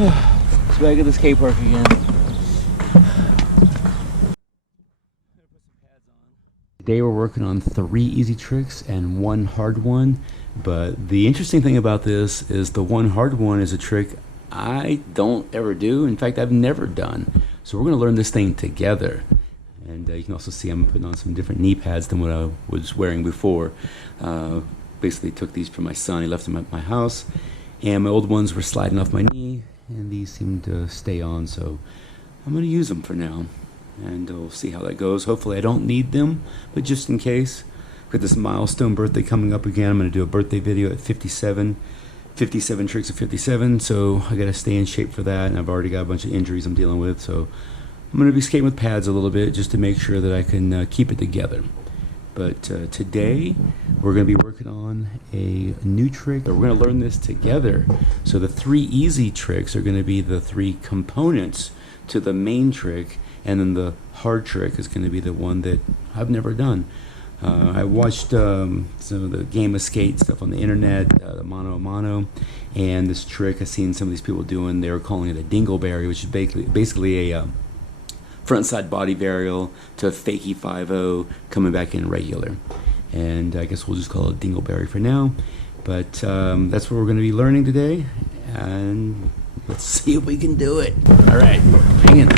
So back at the skate park again. Today we're working on 3 easy tricks and 1 hard one. But the interesting thing about this is the 1 hard one is a trick I don't ever do. In fact, I've never done. So we're going to learn this thing together. And you can also see I'm putting on some different knee pads than what I was wearing before. Basically took these from my son. He left them at my house. And my old ones were sliding off my knee. And these seem to stay on. So I'm going to use them for now. And we'll see how that goes. Hopefully I don't need them. But just in case. Got this milestone birthday coming up again. I'm going to do a birthday video at 57 tricks of 57, so I got to stay in shape for that, and I've already got a bunch of injuries I'm dealing with, so I'm going to be skating with pads a little bit just to make sure that I can keep it together. But today we're going to be working on a new trick. We're going to learn this together. So the 3 easy tricks are going to be the 3 components to the main trick, and then the hard trick is going to be the one that I've never done. I watched some of the game of skate stuff on the internet, the Mano-a-Mano, and this trick I've seen some of these people doing. They were calling it a dingleberry, which is basically a frontside body varial to a fakie 5-0 coming back in regular. And I guess we'll just call it dingleberry for now. But that's what we're going to be learning today, and let's see if we can do it. All right, hang in.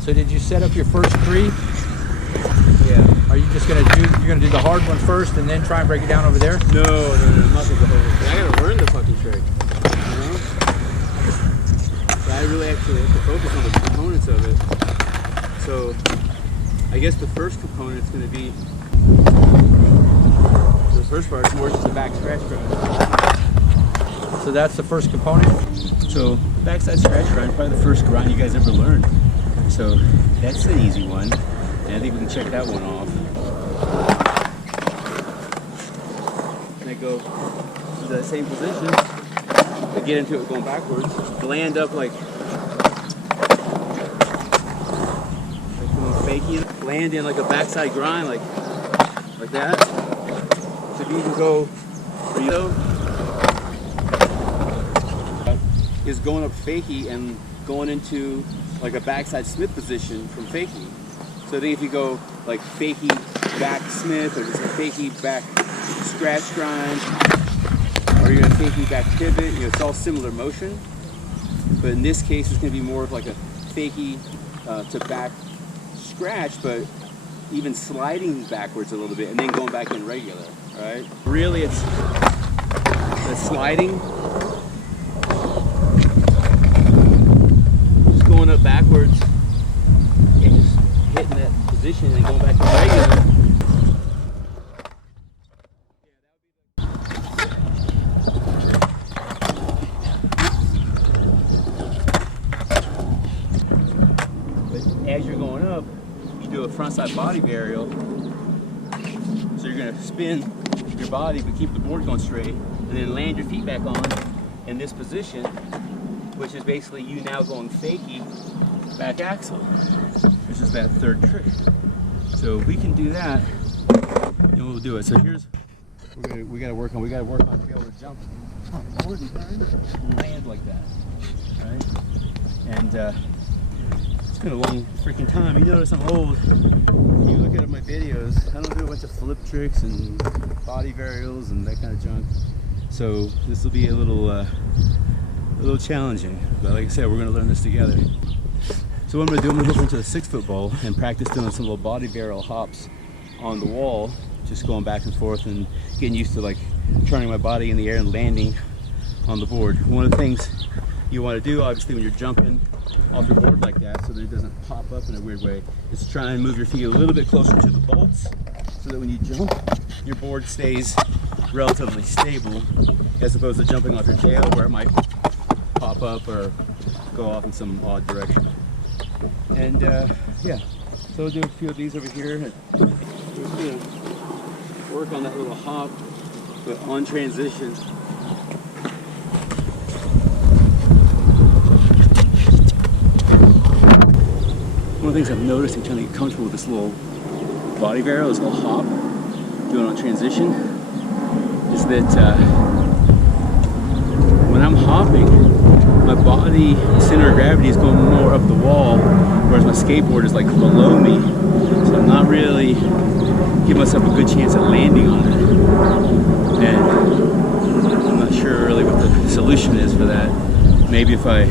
So did you set up your first 3? Yeah. Are you just gonna do the hard one first and then try and break it down over there? No, I'm not gonna go over there. I gotta learn the fucking trick. You know? So I really actually have to focus on the components of it. So I guess the first component is gonna be the first part is more just the back scratch grind. So that's the first component? So backside scratch grind, probably the first grind you guys ever learned. So that's an easy one, and I think we can check that one off. And I go to that same position, I get into it going backwards, land up like fakie, land in like a backside grind like that. So if you can go, is going up fakie and going into like a backside Smith position from fakie. So I think if you go like fakie back Smith or just a fakie back scratch grind, or you're gonna fakie back pivot, you know, it's all similar motion. But in this case, it's gonna be more of like a fakie to back scratch, but even sliding backwards a little bit and then going back in regular, right? Really, it's the sliding. Going up backwards and just hitting that position and going back to regular. But as you're going up, you do a frontside body varial. So you're going to spin your body but keep the board going straight, and then land your feet back on in this position, which is basically you now going fakie back axle, which is that 3rd trick. So we can do that, and we'll do it. So here's we gotta work on to be able to jump on the board and turn and land like that, right? And it's been a long freaking time. You notice I'm old. You look at my videos, I don't do a bunch of flip tricks and body varials and that kind of junk. So this will be a little challenging, but like I said, we're going to learn this together. So what I'm going to do, I'm going to go into the 6-foot bowl and practice doing some little body varial hops on the wall, just going back and forth and getting used to like turning my body in the air and landing on the board. One of the things you want to do, obviously, when you're jumping off your board like that, so that it doesn't pop up in a weird way, is try and move your feet a little bit closer to the bolts, so that when you jump, your board stays relatively stable, as opposed to jumping off your tail where it might pop up or go off in some odd direction. And yeah, so we'll do a few of these over here. And we're gonna work on that little hop, but on transition. One of the things I've noticed in trying to get comfortable with this little body varial, this little hop, doing it on transition, is that when I'm hopping, my body center of gravity is going more up the wall, whereas my skateboard is like below me. So I'm not really giving myself a good chance at landing on it. And I'm not sure really what the solution is for that. Maybe if I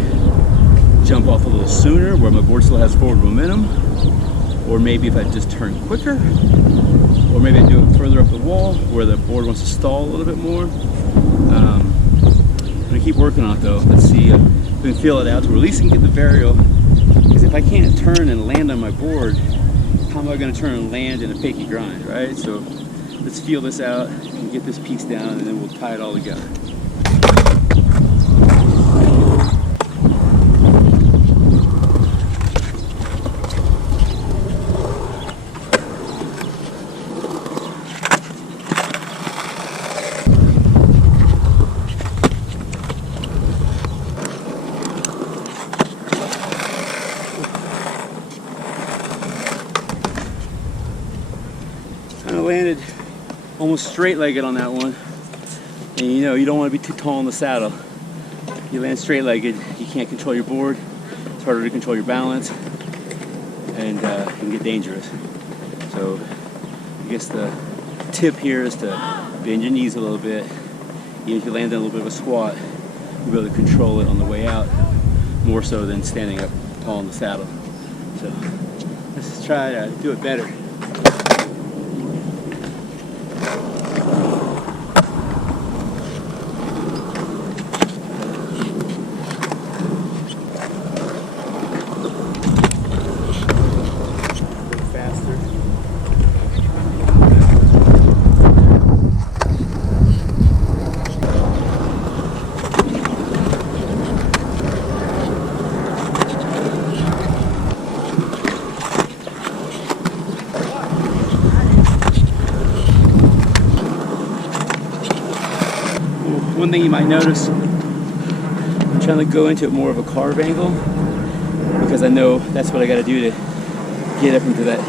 jump off a little sooner where my board still has forward momentum, or maybe if I just turn quicker, or maybe I do it further up the wall where the board wants to stall a little bit more. I'm gonna keep working on it though. Let's see if we can feel it out to at least get the varial, because if I can't turn and land on my board, how am I gonna turn and land in a fakie grind, right? So let's feel this out and get this piece down, and then we'll tie it all together. Kind of landed almost straight-legged on that one, and you know you don't want to be too tall in the saddle. You land straight-legged, you can't control your board. It's harder to control your balance, and it can get dangerous. So I guess the tip here is to bend your knees a little bit. Even if you land in a little bit of a squat, you'll be able to control it on the way out more so than standing up tall in the saddle. So let's try to do it better. One thing you might notice, I'm trying to go into it more of a carve angle, because I know that's what I got to do to get up into that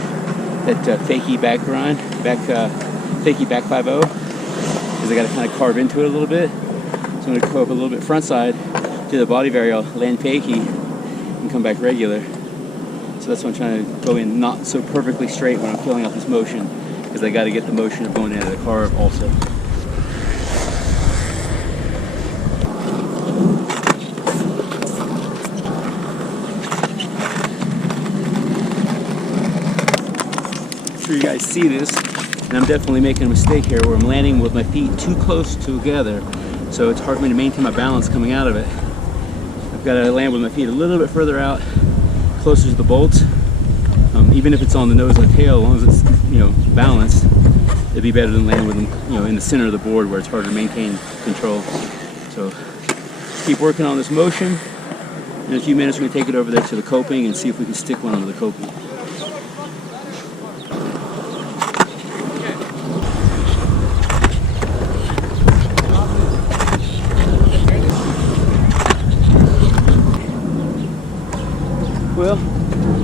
fakie back grind, fakie back 5-0, because I got to kind of carve into it a little bit. So I'm going to go up a little bit front side, do the body varial, land fakie, and come back regular. So that's why I'm trying to go in not so perfectly straight when I'm filling out this motion, because I got to get the motion of going into the carve also. Sure you guys see this, and I'm definitely making a mistake here where I'm landing with my feet too close together, so it's hard for me to maintain my balance coming out of it. I've got to land with my feet a little bit further out, closer to the bolts. Even if it's on the nose and the tail, as long as it's balanced, it'd be better than landing with them in the center of the board where it's harder to maintain control. So keep working on this motion. In a few minutes we're going to take it over there to the coping and see if we can stick one onto the coping. Well,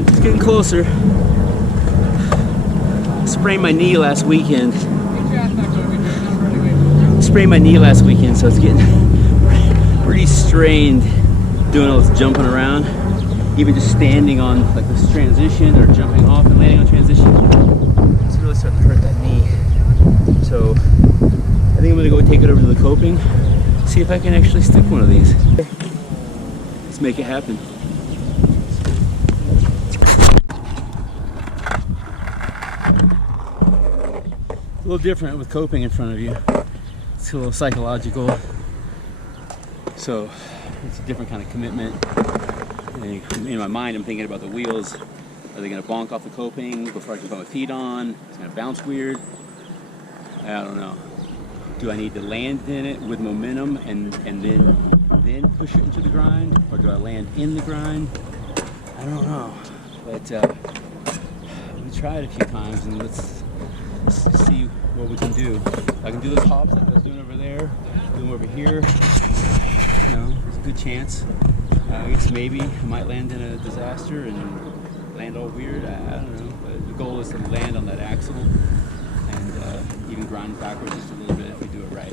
it's getting closer. I sprained my knee last weekend. So it's getting pretty strained doing all this jumping around. Even just standing on like this transition or jumping off and landing on transition. It's really starting to hurt that knee. So I think I'm gonna go take it over to the coping, see if I can actually stick one of these. Let's make it happen. A little different with coping in front of you. It's a little psychological. So it's a different kind of commitment. And in my mind, I'm thinking about the wheels. Are they going to bonk off the coping before I can put my feet on? It's going to bounce weird. I don't know. Do I need to land in it with momentum and then push it into the grind? Or do I land in the grind? I don't know. But we tried a few times, and let's see what we can do. I can do those hops like I was doing over there, do them over here. There's a good chance. I guess maybe I might land in a disaster and land all weird. I don't know. But the goal is to land on that axle and even grind backwards just a little bit if we do it right.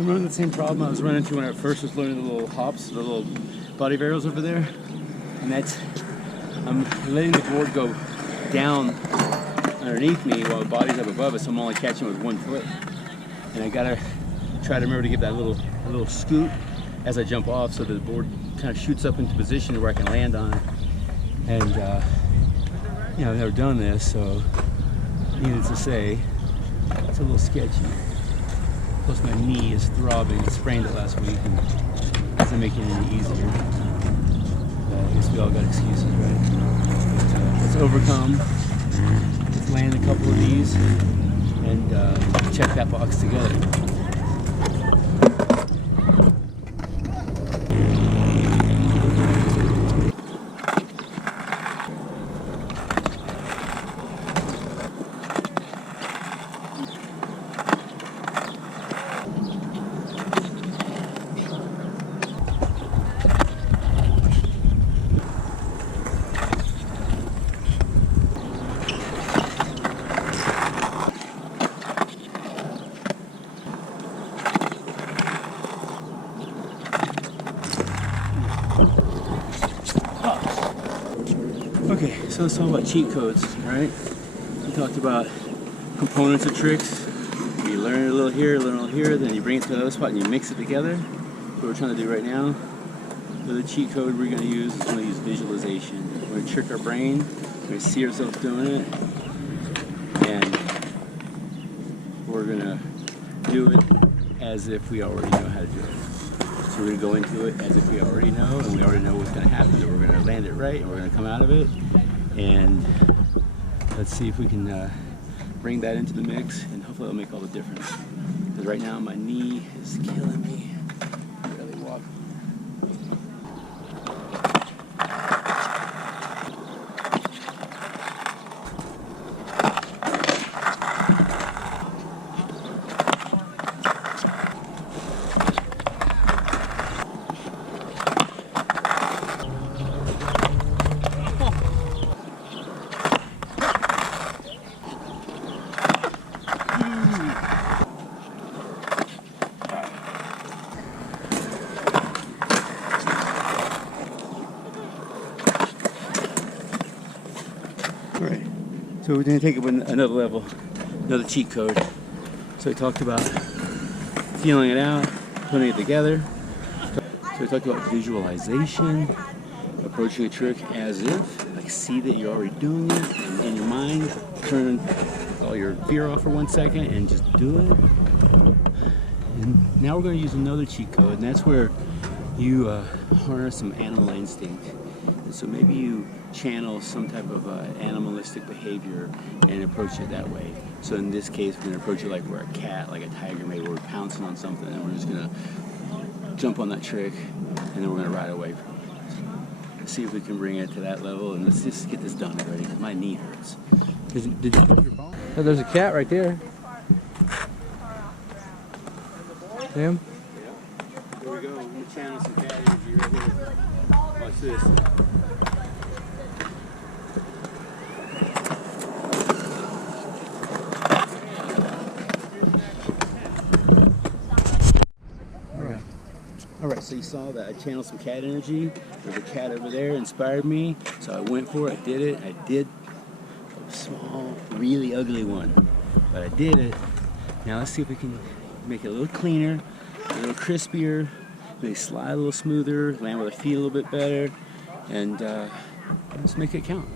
I'm running the same problem I was running into when I first was learning the little hops, the little body varials over there. And that's, I'm letting the board go down underneath me while the body's up above it, so I'm only catching with one foot. And I gotta try to remember to give that little scoot as I jump off so that the board kind of shoots up into position where I can land on it. And you know, I've never done this, so needless to say, it's a little sketchy. Plus my knee is throbbing. I sprained it last week and it doesn't make it any easier. I guess we all got excuses, right? But, let's overcome. Let's land a couple of these and check that box together. Okay, so let's talk about cheat codes, right? We talked about components of tricks. You learn a little here, learn a little here, then you bring it to another spot and you mix it together. What we're trying to do right now. So the cheat code we're going to use is going to use visualization. We're going to trick our brain, we're going to see ourselves doing it, and we're going to do it as if we already know how to do it. So we're going to go into it as if we already know, and we already know what's going to happen, and we're going to land it right, and we're going to come out of it. And let's see if we can bring that into the mix, and hopefully it'll make all the difference. Because right now my knee is killing me. I barely walk. Alright, so we're going to take it with another level, another cheat code. So we talked about feeling it out, putting it together. So we talked about visualization, approaching a trick as if, like see that you're already doing it, and in your mind, turn all your fear off for 1 second and just do it. And now we're going to use another cheat code, and that's where you harness some animal instinct. And so maybe you channel some type of animalistic behavior and approach it that way. So in this case, we're going to approach it like we're a cat, like a tiger, maybe we're pouncing on something, and we're just going to jump on that trick, and then we're going to ride away from it. Let's see if we can bring it to that level, and let's just get this done already, because my knee hurts. Did you put your bone? Oh, there's a cat right there. Him? Yeah. Here we go. We're going to channel some cat energy right here. Watch this. Alright, so you saw that I channeled some cat energy. There's a cat over there, inspired me. So I went for it, I did it. I did a small, really ugly one. But I did it. Now let's see if we can make it a little cleaner, a little crispier, maybe slide a little smoother, land with the feet a little bit better, and let's make it count.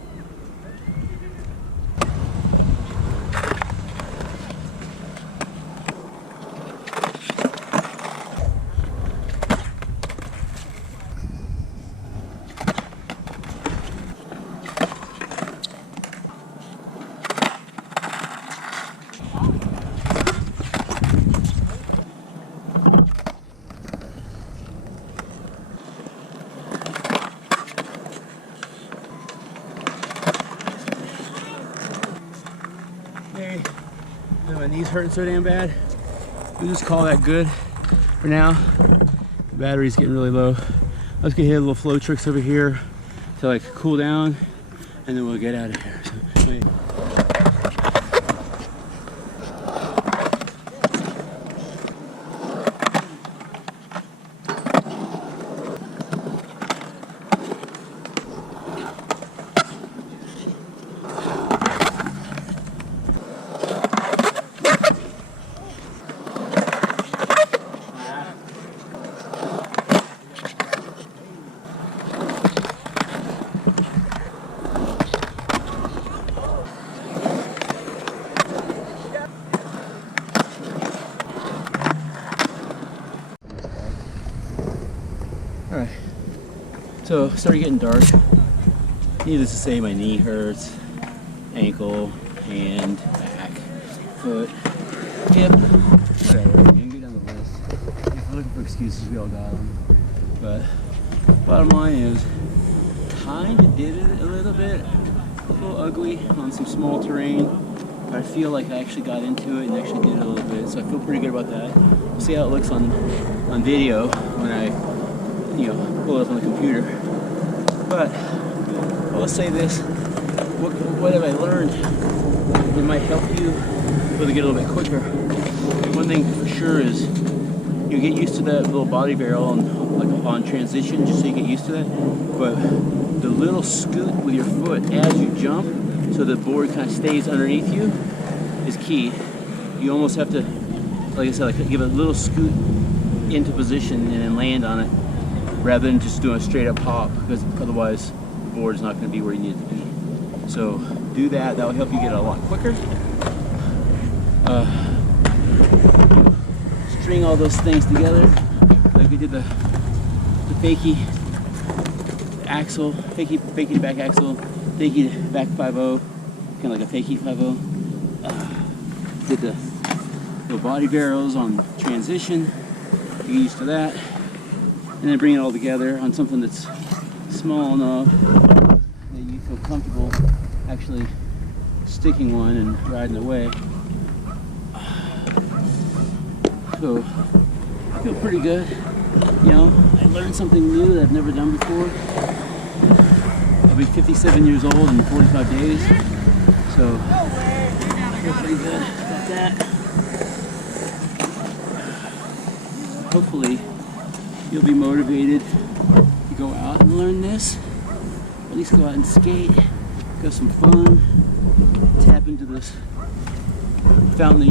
Okay, my knee's hurting so damn bad. We'll just call that good for now. The battery's getting really low. Let's get hit a little flow tricks over here to like cool down, and then we'll get out of here. So, wait. So it started getting dark. Needless to say, my knee hurts, ankle, hand, back, foot, hip, whatever. You can go down the list. If you're looking for excuses, we all got them. But bottom line is, kind of did it a little bit. A little ugly on some small terrain. But I feel like I actually got into it and actually did it a little bit. So I feel pretty good about that. We'll see how it looks on video when I, pull it up on the computer. But well, let's say this. What have I learned? It might help you be able to get a little bit quicker. One thing for sure is you get used to that little body varial on transition, just so you get used to that. But the little scoot with your foot as you jump, so the board kind of stays underneath you, is key. You almost have to, like I said, give a little scoot into position and then land on it, rather than just doing a straight up hop, because otherwise the board is not going to be where you need it to be. So do that. That will help you get a lot quicker. String all those things together, like we did the fakie axle, fakie back axle, fakie back 5-0, kind of like a fakie 5-0. Did the little body barrels on transition, get used to that, and then bring it all together on something that's small enough that you feel comfortable actually sticking one and riding away. So I feel pretty good. I learned something new that I've never done before. I'll be 57 years old in 45 days. So I feel pretty good about that. Hopefully you'll be motivated to go out and learn this. At least go out and skate, have some fun, tap into this fountain